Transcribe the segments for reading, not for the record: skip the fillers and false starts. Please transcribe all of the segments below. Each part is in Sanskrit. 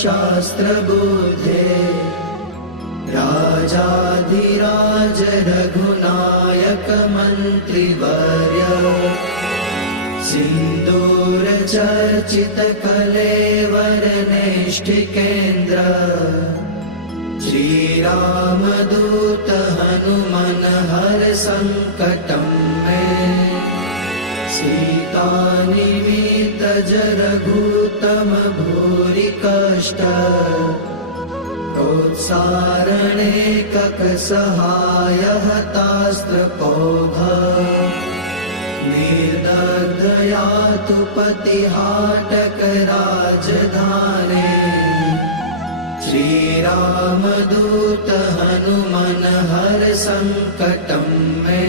शास्त्रबुद्धे राजाधिराज रघुनायक मन्त्रिवर्य सिन्दूर चर्चित कलेवर नेष्ठिकेन्द्र श्रीरामदूत हनुमन हर संकटं मे सीतानिमित्त रघुतम भूरि कष्ट प्रोत्सारणे ककसहाय हतास्त्रपौघ निर्दग्धया तु पतिहाटक राजधाने श्रीरामदूत हनुमन हर संकटं मे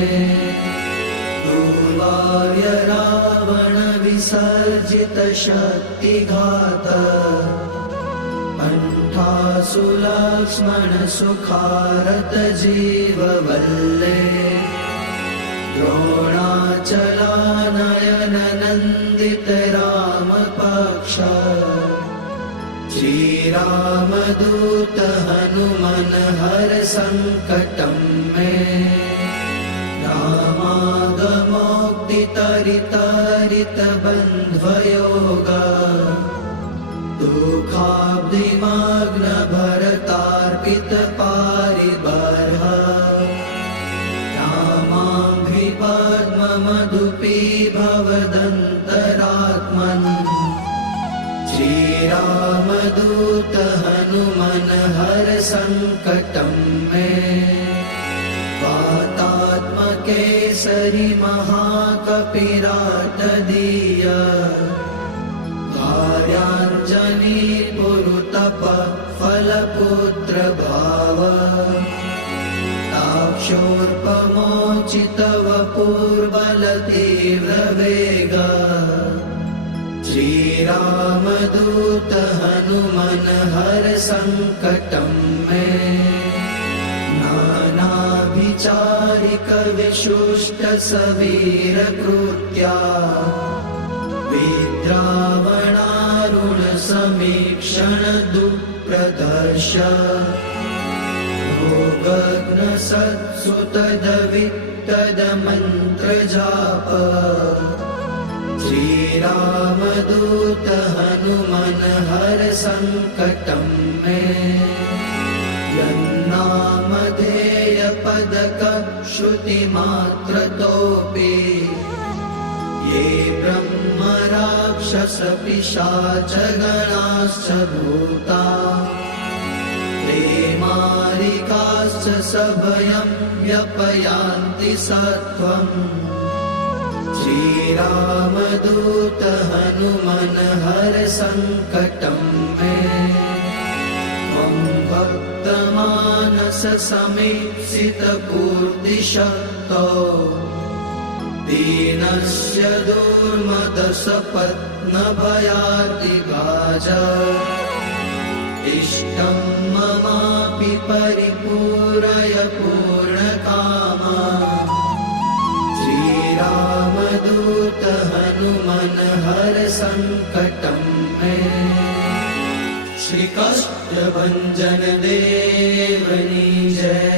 पूर्वार्य रावण विसर्जित शक्तिघात कंठासु लक्ष्मण सुखारत जीववल्ले द्रोणाचलानयन नन्दित राम पक्ष श्रीरामदूत हनुमन हर संकटं मे रामागमोक्तितरितरित बन्ध्वयोग दुःखाब्धिमग्न भरतार्पित पारिबर्ह रामाङ्घ्रिपद्ममधुपी भवदन्तरात्मन् श्रीरामदूत हनुमन हर संकटं मे वातात्मकेसरि महाकपिराटदीय कार्याञ्जनी पुरुतप फलपुत्र भाव ताक्षोर्पमोचित वपुर्बल तीव्र वेग श्रीरामदूत हनुमन हर संकटं मे नानाभिचारिक विशुष्ट सवीर कृत्या विद्रावणारुण समीक्षण दुःप्रदर्श भोगग्न सत्सुतदवित्तद मंत्र जाप श्रीरामदूत हनुमन हर संकटं मे यन्नामधेय पदक श्रुतिमात्रतोऽपि ये ब्रह्म राक्षस पिशाच गणाश्च भूता ते मारिकाश्च सभयं व्यपयान्ति सत्वम् श्रीरामदूत हनुमन हर संकटं मे त्वं भक्तमानस समीप्सित पूर्तिशक्तो दीनस्य दुर्मदसपत्नभयातिभाज इष्टं ममापि परिपूरय पूर्णकामा श्रीरामदूत हनुमन हर संकटं मे श्रीकाष्ठभञ्जन देवनी जय।